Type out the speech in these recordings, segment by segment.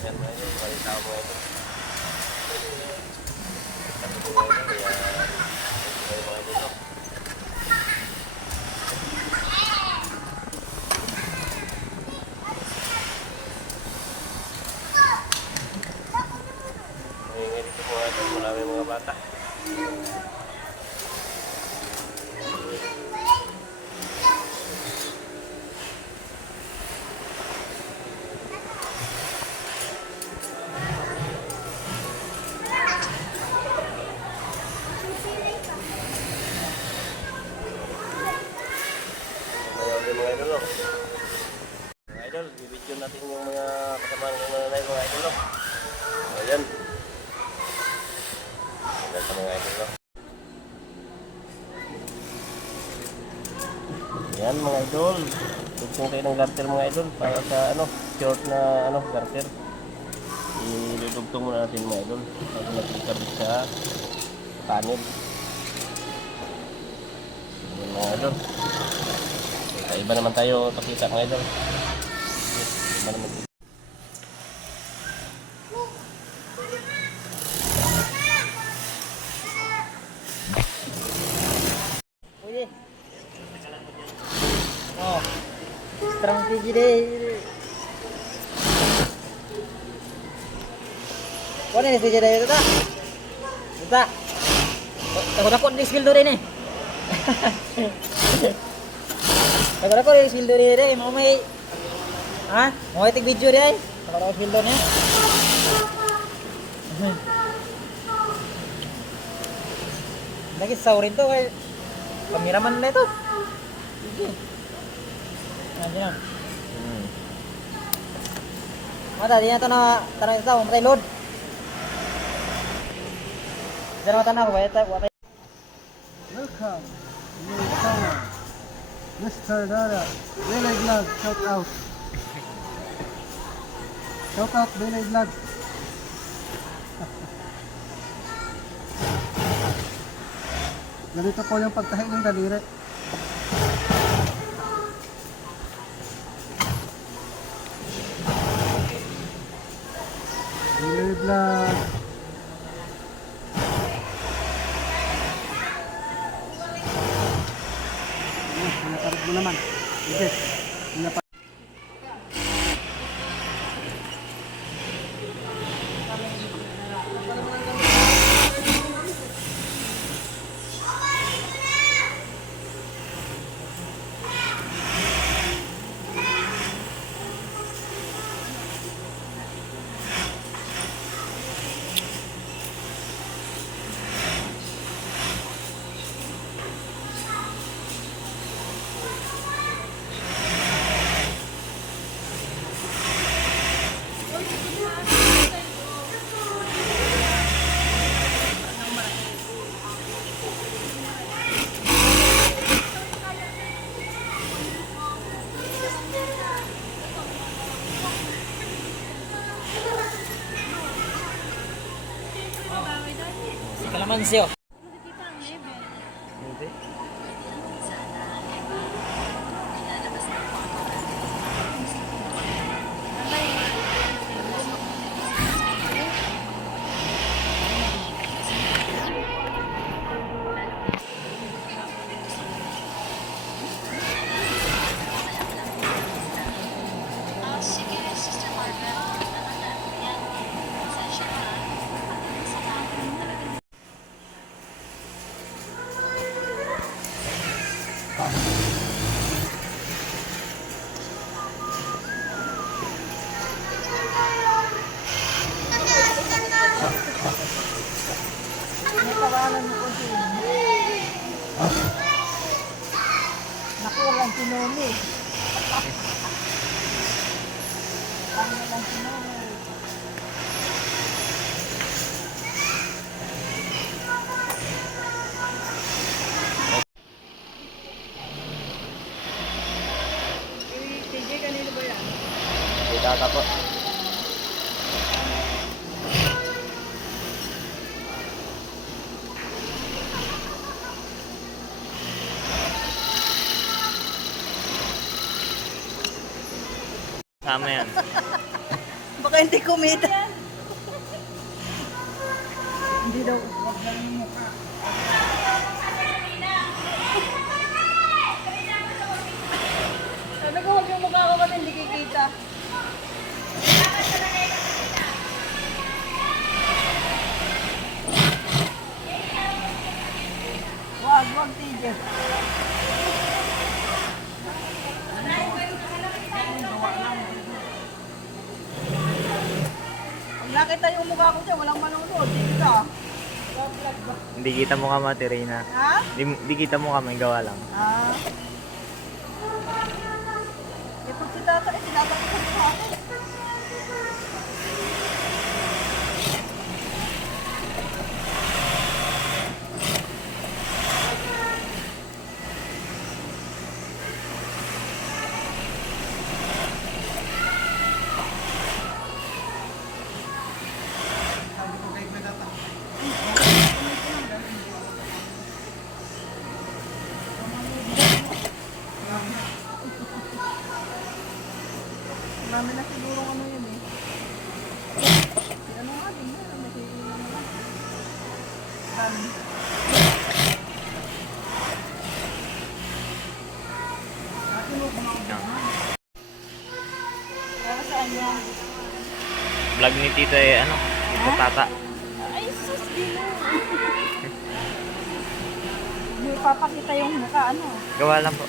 Yan mga idol, maraming tao mga idol. Sabi ko mga idol, kaya kayo mga idol, no? Ngayon dito mga idol, maraming mga bata. Mga idol, no? Mga idol, bibidyo natin yung mga kasama ng nanay mga idol, no? Ayan. Ayan sa mga idol, no? Ayan mga idol. Tugtong tayo ng garter mga idol para sa short na garter. Iludugtong muna natin mga idol bago natin ikabit sa panel. Ayan mga idol. Iba naman tayo pakita mga idol. Iba naman. Uy. Oh. Strong PG deh. Kau ni PG deh itu tak? Tak. Takut di skill duri ni. Takut di skill duri deh. Mau mai. Ha? Mau itik video deh. Takut skill duri ni. Lagi saurin tu kayak kameraman na ito. Sige. Nandiyan. Mata, di na ito na tanong ito. Matay load. Diyan naman tanong. Welcome, Mr. Dara, Billy Vlog, shout out. Shout out, Billy Vlog. Ganito po yung pagtahi ng daliri. Billy Vlog. Pinaparad mo naman. Sige. Pinaparad. Kalamansi oh. Naku, walang sinuli. Walang sinuli. Kanino ba yan? Kita ka po. Sama yan. Baka hindi kumita. Hindi daw. Sabi ko, huwag yung mukha ko kasi hindi kikita. Wag, TJ. Pag nakita yung mukha ko dyan, walang manonood. Hindi ka. Hindi kita mo ka mati, Reyna. Ha? Hindi kita mo ka, may gawa lang. Ah. Eh, pag si tata, tinatanong ko sa akin. Marami na siguro ano yun eh. Si ano nga din yun. May ano lang. Para saan yan? Vlog ni Tita ano, Tita Tata. Ay, sus, dino. May papakita yung mukha, ano? Gawa lang po.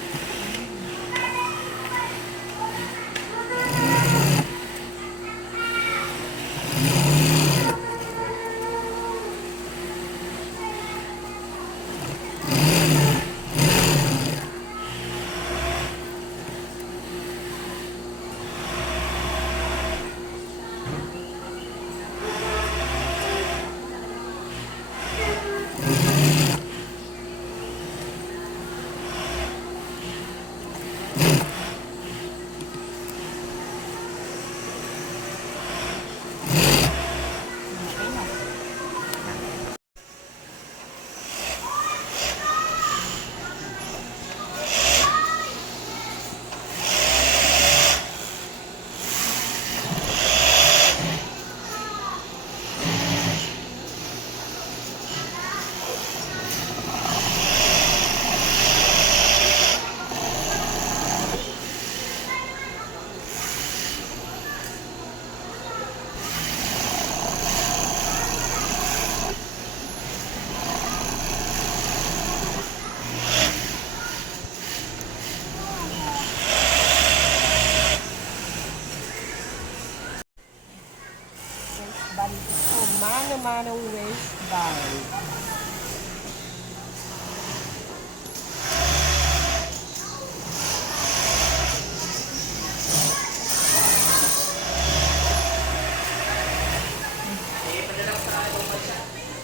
Band ito. Mano-manong waistband.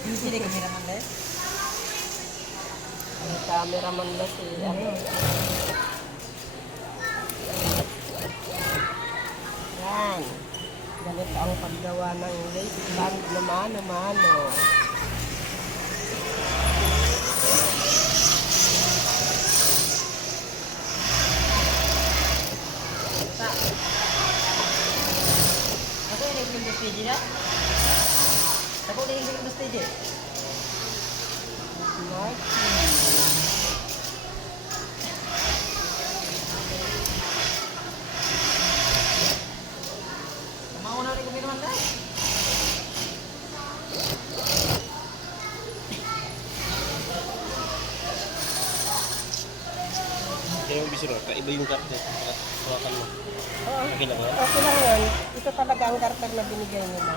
Hindi kameraman na. Ang cameraman na si ano. Yan. Ganito ang paggawa ng waistband na mano-mano. Ako yung naging stage na. Ako yung naging stage. Mauna rin kami naman dahil. Kaya yung bisiro, kaiba yung karter. Hawakan mo. Oo. Okay lang yan. Okay lang yan. Ito talaga ang garter na binigay nila.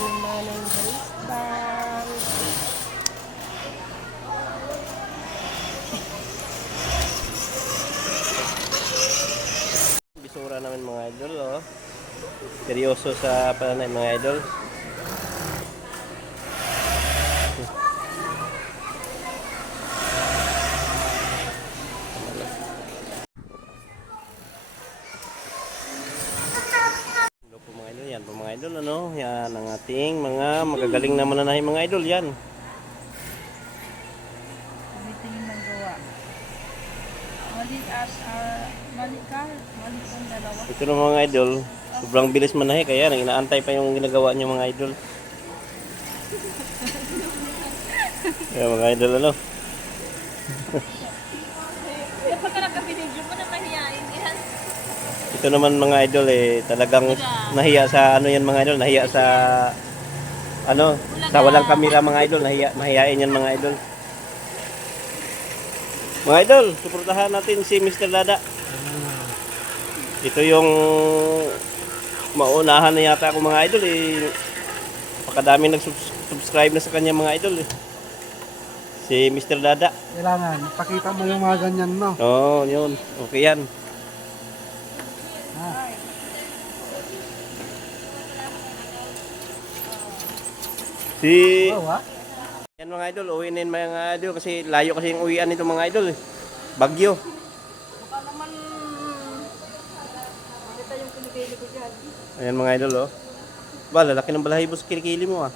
Mano-manong waistband. Bisura namin mga idol, oh. Seryoso sa pananay mga idol. Hello po mga idol, yan po mga idol, ano, yan ang ating mga magagaling na mananahe mga idol, yan. Tumitingin ng gawa. Mali ka, mali kang dalawa. Ito na mga idol. Sobrang bilis manahe kaya nang inaantay pa yung ginagawa niyo mga idol. Kaya mga idol ano. Kapag ka nagka-video mo na mahihain yan. Ito naman mga idol talagang nahiya sa ano yan mga idol, nahiya sa ano, sa walang kamera mga idol, mahihain yan mga idol. Mga idol, suportahan natin si Mr. Dada. Ito yung maunahan na yata ako mga idol napakadami nag-subscribe na sa kanya mga idol Si Mr. Dada. Kailangan, pakita mo yung mga ganyan mo. Oo, yun. Okay yan. Si yan mga idol, uwi na yun mga idol kasi layo kasi yung uwian nito mga idol Bagyo. Baka naman makita yung kinikili ko dyan. Ayan mga idol Ba, lalaki ng balahibo sa kilikili mo Walang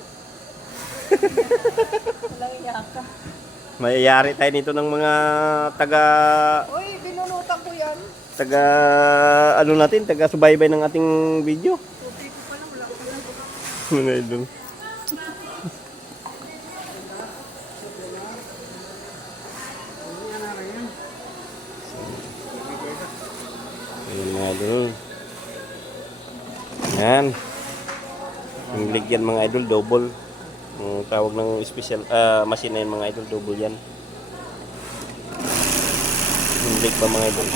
iyaka. Mayayari tayo nito ng mga taga Uy, binunutan ko yan. ano natin, taga subaybay ng ating video. Tupi ko pala, wala ko pala. Mga idol. Ayan mga idol. Yan. Yung ligyan mga idol, double. Ang tawag ng special machine na yan mga idol, double yan. Yung lig pa mga idol.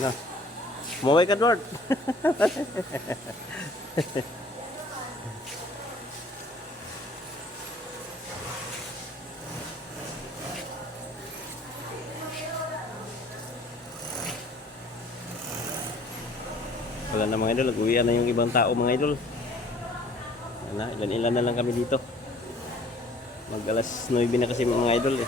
Na. Umuwi ka, Dward. Wala na mga idol, nag-uwian na yung ibang tao mga idol. Ilan-ilan na lang kami dito. Mag alas 9 na kasi mga idol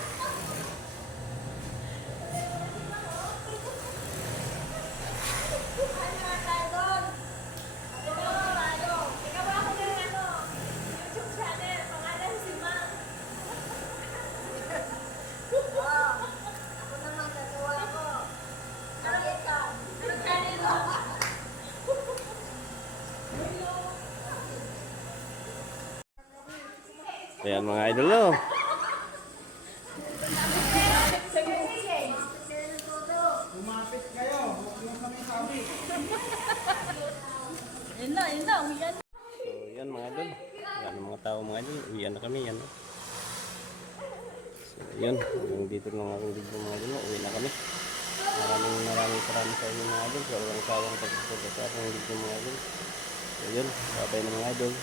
Ayan mga idol Yun na, umiyan. So yan mga idol. Wala na mga tao mga idol. Uwian na kami yan. So yun. Hanggang dito lang akong video mga idol. Uwi na kami. Maraming sa inyo mga idol. Sa walang sawang pagsusunod sa aking video mga idol. So yun. Babay na mga idol.